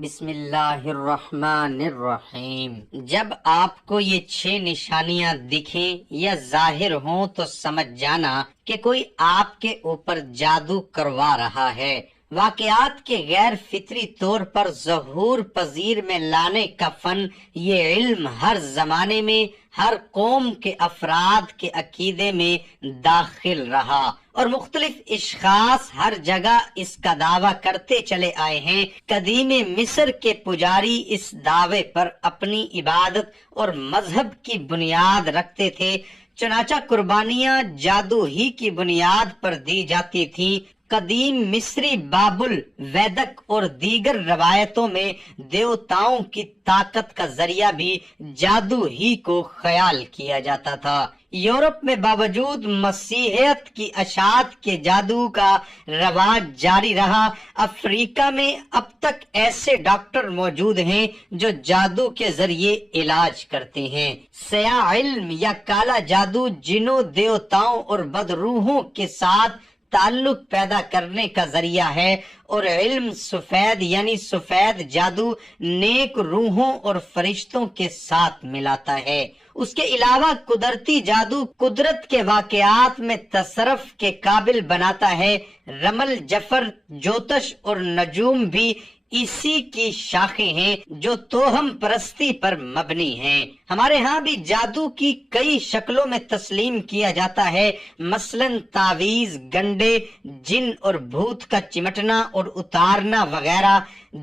بسم اللہ الرحمن الرحیم۔ جب آپ کو یہ 6 نشانیاں دکھیں یا ظاہر ہوں تو سمجھ جانا کہ کوئی آپ کے اوپر جادو کروا رہا ہے۔ واقعات کے غیر فطری طور پر ظہور پذیر میں لانے کا فن، یہ علم ہر زمانے میں ہر قوم کے افراد کے عقیدے میں داخل رہا اور مختلف اشخاص ہر جگہ اس کا دعویٰ کرتے چلے آئے ہیں۔ قدیم مصر کے پجاری اس دعوے پر اپنی عبادت اور مذہب کی بنیاد رکھتے تھے، چنانچہ قربانیاں جادو ہی کی بنیاد پر دی جاتی تھیں۔ قدیم مصری بابل، ویدک اور دیگر روایتوں میں دیوتاؤں کی طاقت کا ذریعہ بھی جادو ہی کو خیال کیا جاتا تھا۔ یورپ میں باوجود مسیحیت کی اشاعت کے جادو کا رواج جاری رہا۔ افریقہ میں اب تک ایسے ڈاکٹر موجود ہیں جو جادو کے ذریعے علاج کرتے ہیں۔ سیاہ علم یا کالا جادو جنوں، دیوتاؤں اور بدروحوں کے ساتھ تعلق پیدا کرنے کا ذریعہ ہے، اور علم سفید یعنی سفید جادو نیک روحوں اور فرشتوں کے ساتھ ملاتا ہے۔ اس کے علاوہ قدرتی جادو قدرت کے واقعات میں تصرف کے قابل بناتا ہے۔ رمل، جفر، جوتش اور نجوم بھی اسی کی شاخیں ہیں جو توہم پرستی پر مبنی ہیں۔ ہمارے ہاں بھی جادو کی کئی شکلوں میں تسلیم کیا جاتا ہے، مثلاً تعویذ، گنڈے، جن اور بھوت کا چمٹنا اور اتارنا وغیرہ۔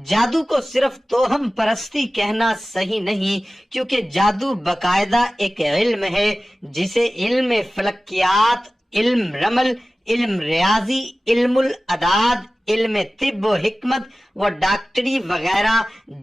جادو کو صرف توہم پرستی کہنا صحیح نہیں، کیونکہ جادو باقاعدہ ایک علم ہے جسے علم فلکیات، علم رمل، علم ریاضی، علم الاعداد، علم طب و حکمت و ڈاکٹری وغیرہ۔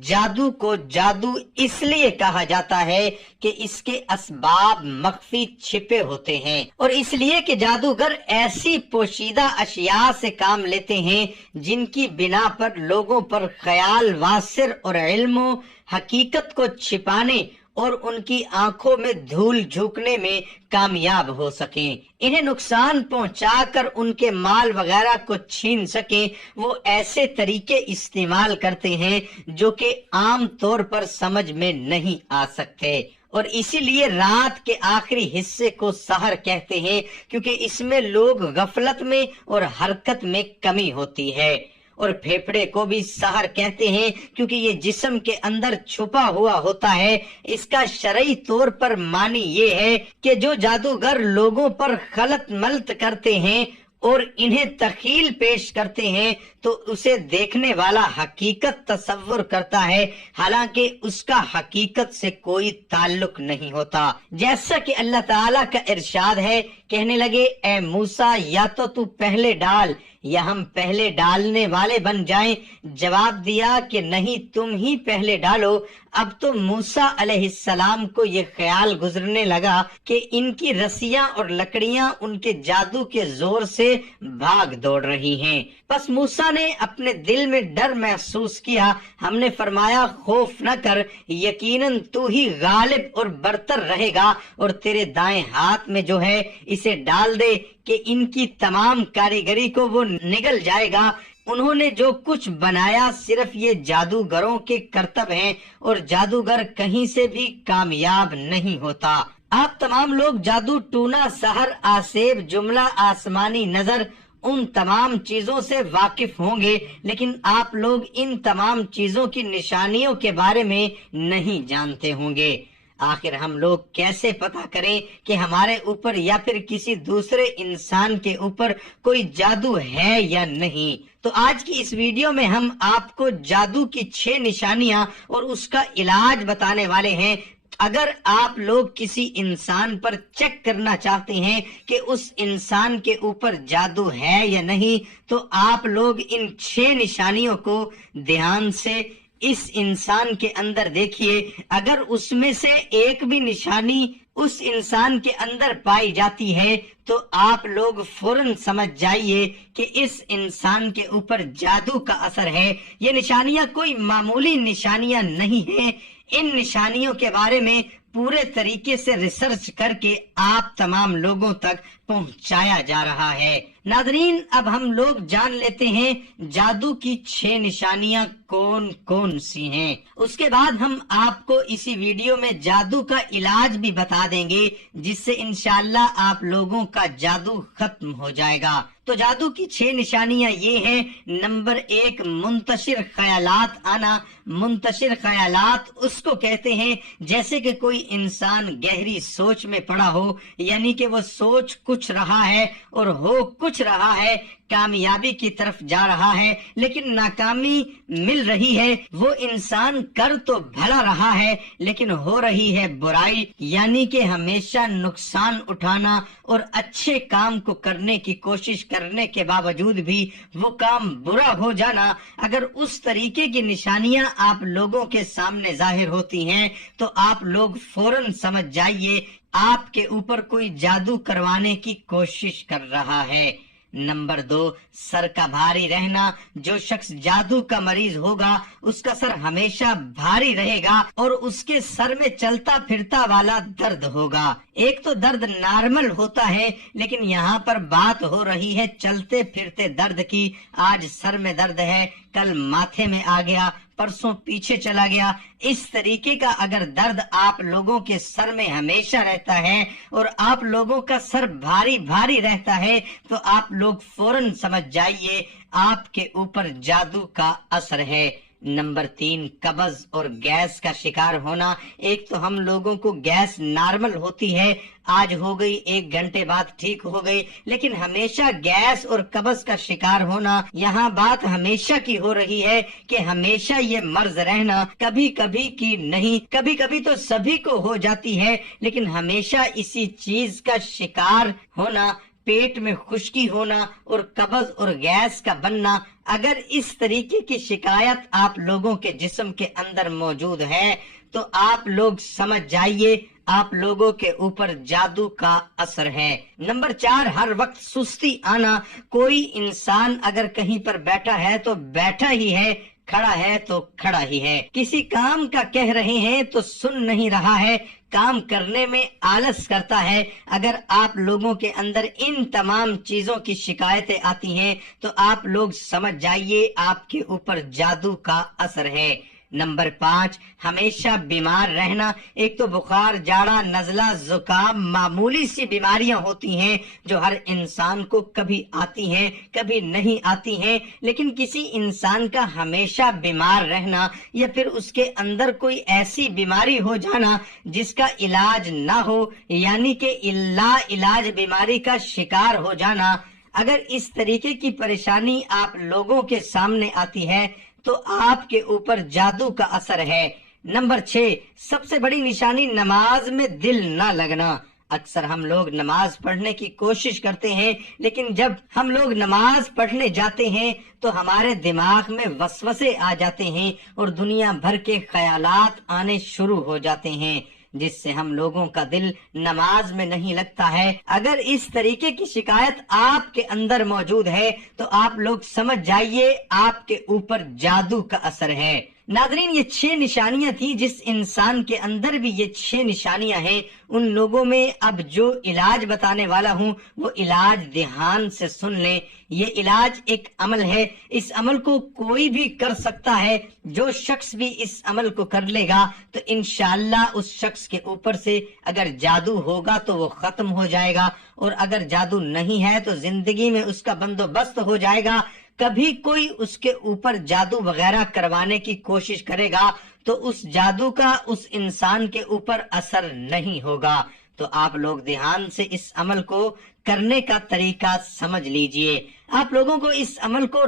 جادو کو جادو اس لیے کہا جاتا ہے کہ اس کے اسباب مخفی چھپے ہوتے ہیں، اور اس لیے کہ جادوگر ایسی پوشیدہ اشیاء سے کام لیتے ہیں جن کی بنا پر لوگوں پر خیال واسر اور علم و حقیقت کو چھپانے اور ان کی آنکھوں میں دھول جھونکنے میں کامیاب ہو سکیں، انہیں نقصان پہنچا کر ان کے مال وغیرہ کو چھین سکیں۔ وہ ایسے طریقے استعمال کرتے ہیں جو کہ عام طور پر سمجھ میں نہیں آ سکتے، اور اسی لیے رات کے آخری حصے کو سحر کہتے ہیں، کیونکہ اس میں لوگ غفلت میں اور حرکت میں کمی ہوتی ہے۔ اور پھیپھڑے کو بھی سحر کہتے ہیں کیونکہ یہ جسم کے اندر چھپا ہوا ہوتا ہے۔ اس کا شرعی طور پر معنی یہ ہے کہ جو جادوگر لوگوں پر خلط ملط کرتے ہیں اور انہیں تخیل پیش کرتے ہیں تو اسے دیکھنے والا حقیقت تصور کرتا ہے، حالانکہ اس کا حقیقت سے کوئی تعلق نہیں ہوتا۔ جیسا کہ اللہ تعالیٰ کا ارشاد ہے، کہنے لگے اے موسیٰ یا تو پہلے ڈال یا ہم پہلے ڈالنے والے بن جائیں۔ جواب دیا کہ نہیں، تم ہی پہلے ڈالو۔ اب تو موسیٰ علیہ السلام کو یہ خیال گزرنے لگا کہ ان کی رسیاں اور لکڑیاں ان کے جادو کے زور سے بھاگ دوڑ رہی ہیں۔ پس موسیٰ نے اپنے دل میں ڈر محسوس کیا۔ ہم نے فرمایا خوف نہ کر، یقیناً تو ہی غالب اور برتر رہے گا، اور تیرے دائیں ہاتھ میں جو ہے اسے ڈال دے کہ ان کی تمام کاریگری کو وہ نگل جائے گا۔ انہوں نے جو کچھ بنایا صرف یہ جادوگروں کے کرتب ہیں، اور جادوگر کہیں سے بھی کامیاب نہیں ہوتا۔ آپ تمام لوگ جادو ٹونا، سحر، آسیب، جملہ، آسمانی نظر، ان تمام چیزوں سے واقف ہوں گے، لیکن آپ لوگ ان تمام چیزوں کی نشانیوں کے بارے میں نہیں جانتے ہوں گے۔ آخر ہم لوگ کیسے پتہ کریں کہ ہمارے اوپر یا پھر کسی دوسرے انسان کے اوپر کوئی جادو ہے یا نہیں؟ تو آج کی اس ویڈیو میں ہم آپ کو جادو کی 6 نشانیاں اور اس کا علاج بتانے والے ہیں۔ اگر آپ لوگ کسی انسان پر چیک کرنا چاہتے ہیں کہ اس انسان کے اوپر جادو ہے یا نہیں، تو آپ لوگ ان 6 نشانیوں کو دھیان سے اس انسان کے اندر دیکھیے۔ اگر اس میں سے ایک بھی نشانی اس انسان کے اندر پائی جاتی ہے تو آپ لوگ فوراً سمجھ جائیے کہ اس انسان کے اوپر جادو کا اثر ہے۔ یہ نشانیاں کوئی معمولی نشانیاں نہیں ہیں، ان نشانیوں کے بارے میں پورے طریقے سے ریسرچ کر کے آپ تمام لوگوں تک پہنچایا جا رہا ہے۔ ناظرین، اب ہم لوگ جان لیتے ہیں جادو کی 6 نشانیاں کون کون سی ہیں۔ اس کے بعد ہم آپ کو اسی ویڈیو میں جادو کا علاج بھی بتا دیں گے، جس سے انشاءاللہ آپ لوگوں کا جادو ختم ہو جائے گا۔ تو جادو کی 6 نشانیاں یہ ہیں۔ نمبر 1، منتشر خیالات آنا۔ منتشر خیالات اس کو کہتے ہیں جیسے کہ کوئی انسان گہری سوچ میں پڑا ہو، یعنی کہ وہ سوچ کچھ رہا ہے اور ہو کچھ رہا ہے، کامیابی کی طرف جا رہا ہے لیکن ناکامی مل رہی ہے۔ وہ انسان کر تو بھلا رہا ہے لیکن ہو رہی ہے برائی، یعنی کہ ہمیشہ نقصان اٹھانا اور اچھے کام کو کرنے کی کوشش کرنے کے باوجود بھی وہ کام برا ہو جانا۔ اگر اس طریقے کی نشانیاں آپ لوگوں کے سامنے ظاہر ہوتی ہیں تو آپ لوگ فوراً سمجھ جائیے آپ کے اوپر کوئی جادو کروانے کی کوشش کر رہا ہے۔ نمبر 2، سر کا بھاری رہنا۔ جو شخص جادو کا مریض ہوگا اس کا سر ہمیشہ بھاری رہے گا اور اس کے سر میں چلتا پھرتا والا درد ہوگا۔ ایک تو درد نارمل ہوتا ہے لیکن یہاں پر بات ہو رہی ہے چلتے پھرتے درد کی۔ آج سر میں درد ہے، کل ماتھے میں آ گیا، پرسوں پیچھے چلا گیا۔ اس طریقے کا اگر درد آپ لوگوں کے سر میں ہمیشہ رہتا ہے اور آپ لوگوں کا سر بھاری بھاری رہتا ہے تو آپ لوگ فوراً سمجھ جائیے آپ کے اوپر جادو کا اثر ہے۔ نمبر 3، قبض اور گیس کا شکار ہونا۔ ایک تو ہم لوگوں کو گیس نارمل ہوتی ہے، آج ہو گئی 1 گھنٹے بعد ٹھیک ہو گئی، لیکن ہمیشہ گیس اور قبض کا شکار ہونا، یہاں بات ہمیشہ کی ہو رہی ہے کہ ہمیشہ یہ مرض رہنا، کبھی کبھی کی نہیں، کبھی کبھی تو سبھی کو ہو جاتی ہے لیکن ہمیشہ اسی چیز کا شکار ہونا، پیٹ میں خشکی ہونا اور قبض اور گیس کا بننا۔ اگر اس طریقے کی شکایت آپ لوگوں کے جسم کے اندر موجود ہے تو آپ لوگ سمجھ جائیے آپ لوگوں کے اوپر جادو کا اثر ہے۔ نمبر 4، ہر وقت سستی آنا۔ کوئی انسان اگر کہیں پر بیٹھا ہے تو بیٹھا ہی ہے، کھڑا ہے تو کھڑا ہی ہے، کسی کام کا کہہ رہے ہیں تو سن نہیں رہا ہے، کام کرنے میں آلس کرتا ہے۔ اگر آپ لوگوں کے اندر ان تمام چیزوں کی شکایتیں آتی ہیں تو آپ لوگ سمجھ جائیے آپ کے اوپر جادو کا اثر ہے۔ نمبر 5، ہمیشہ بیمار رہنا۔ ایک تو بخار، جاڑا، نزلہ، زکام معمولی سی بیماریاں ہوتی ہیں جو ہر انسان کو کبھی آتی ہیں کبھی نہیں آتی ہیں، لیکن کسی انسان کا ہمیشہ بیمار رہنا یا پھر اس کے اندر کوئی ایسی بیماری ہو جانا جس کا علاج نہ ہو، یعنی کہ لا علاج بیماری کا شکار ہو جانا، اگر اس طریقے کی پریشانی آپ لوگوں کے سامنے آتی ہے تو آپ کے اوپر جادو کا اثر ہے۔ نمبر 6، سب سے بڑی نشانی نماز میں دل نہ لگنا۔ اکثر ہم لوگ نماز پڑھنے کی کوشش کرتے ہیں لیکن جب ہم لوگ نماز پڑھنے جاتے ہیں تو ہمارے دماغ میں وسوسے آ جاتے ہیں اور دنیا بھر کے خیالات آنے شروع ہو جاتے ہیں جس سے ہم لوگوں کا دل نماز میں نہیں لگتا ہے۔ اگر اس طریقے کی شکایت آپ کے اندر موجود ہے تو آپ لوگ سمجھ جائیے آپ کے اوپر جادو کا اثر ہے۔ ناظرین، یہ 6 نشانیاں تھیں، جس انسان کے اندر بھی یہ 6 نشانیاں ہیں ان لوگوں میں اب جو علاج بتانے والا ہوں وہ علاج دھیان سے سن لیں۔ یہ علاج ایک عمل ہے، اس عمل کو کوئی بھی کر سکتا ہے۔ جو شخص بھی اس عمل کو کر لے گا تو انشاءاللہ اس شخص کے اوپر سے اگر جادو ہوگا تو وہ ختم ہو جائے گا، اور اگر جادو نہیں ہے تو زندگی میں اس کا بندوبست ہو جائے گا۔ کبھی کوئی اس کے اوپر جادو وغیرہ کروانے کی کوشش کرے گا تو اس جادو کا اس انسان کے اوپر اثر نہیں ہوگا۔ تو آپ لوگ دھیان سے اس عمل کو کرنے کا طریقہ سمجھ لیجئے۔ آپ لوگوں کو اس عمل کو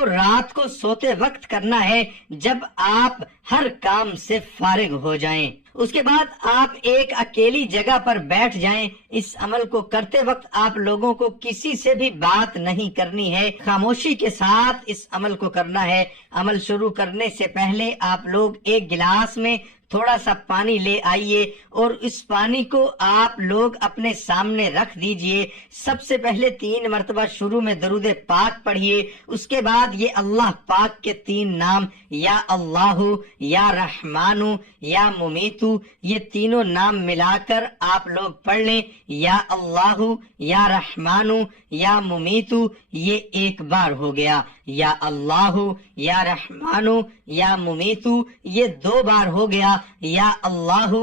رات کو سوتے وقت کرنا ہے، جب آپ ہر کام سے فارغ ہو جائیں۔ اس کے بعد آپ ایک اکیلی جگہ پر بیٹھ جائیں۔ اس عمل کو کرتے وقت آپ لوگوں کو کسی سے بھی بات نہیں کرنی ہے، خاموشی کے ساتھ اس عمل کو کرنا ہے۔ عمل شروع کرنے سے پہلے آپ لوگ ایک گلاس میں تھوڑا سا پانی لے آئیے اور اس پانی کو آپ لوگ اپنے سامنے رکھ دیجئے. سب سے پہلے 3 مرتبہ شروع میں درود پاک پڑھیے. اس کے بعد یہ اللہ پاک کے 3 نام یا اللہ، یا رحمان، یا ممیتو، یہ تینوں نام ملا کر آپ لوگ پڑھ لیں. یا اللہ، یا رحمان، یا ممیتو، یہ ایک بار ہو گیا. یا اللہ، یا رحمان، یا ممیتو، یہ 2 بار ہو گیا. یا اللہ،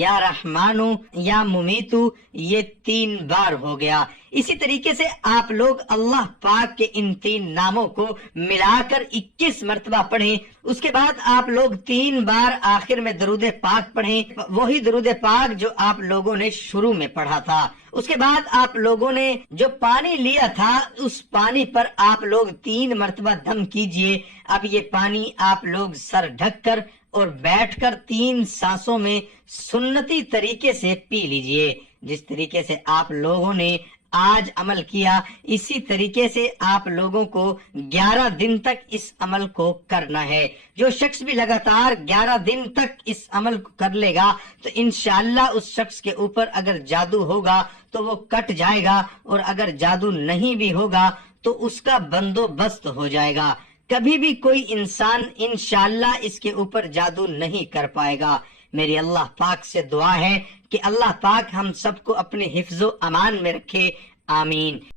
یا رحمان، یا ممیتو، یہ 3 بار ہو گیا. اسی طریقے سے آپ لوگ اللہ پاک کے ان 3 ناموں کو ملا کر 21 مرتبہ پڑھیں. اس کے بعد آپ لوگ 3 بار آخر میں درود پاک پڑھیں، وہی درود پاک جو آپ لوگوں نے شروع میں پڑھا تھا. اس کے بعد آپ لوگوں نے جو پانی لیا تھا اس پانی پر آپ لوگ 3 مرتبہ دم کیجئے. اب یہ پانی آپ لوگ سر ڈھک کر اور بیٹھ کر 3 سانسوں میں سنتی طریقے سے پی لیجئے. جس طریقے سے آپ لوگوں نے آج عمل کیا، اسی طریقے سے آپ لوگوں کو 11 دن تک اس عمل کو کرنا ہے. جو شخص بھی لگاتار 11 دن تک اس عمل کو کر لے گا تو انشاءاللہ اس شخص کے اوپر اگر جادو ہوگا تو وہ کٹ جائے گا، اور اگر جادو نہیں بھی ہوگا تو اس کا بندوبست ہو جائے گا. کبھی بھی کوئی انسان انشاءاللہ اس کے اوپر جادو نہیں کر پائے گا. میری اللہ پاک سے دعا ہے کہ اللہ پاک ہم سب کو اپنے حفظ و امان میں رکھے. آمین.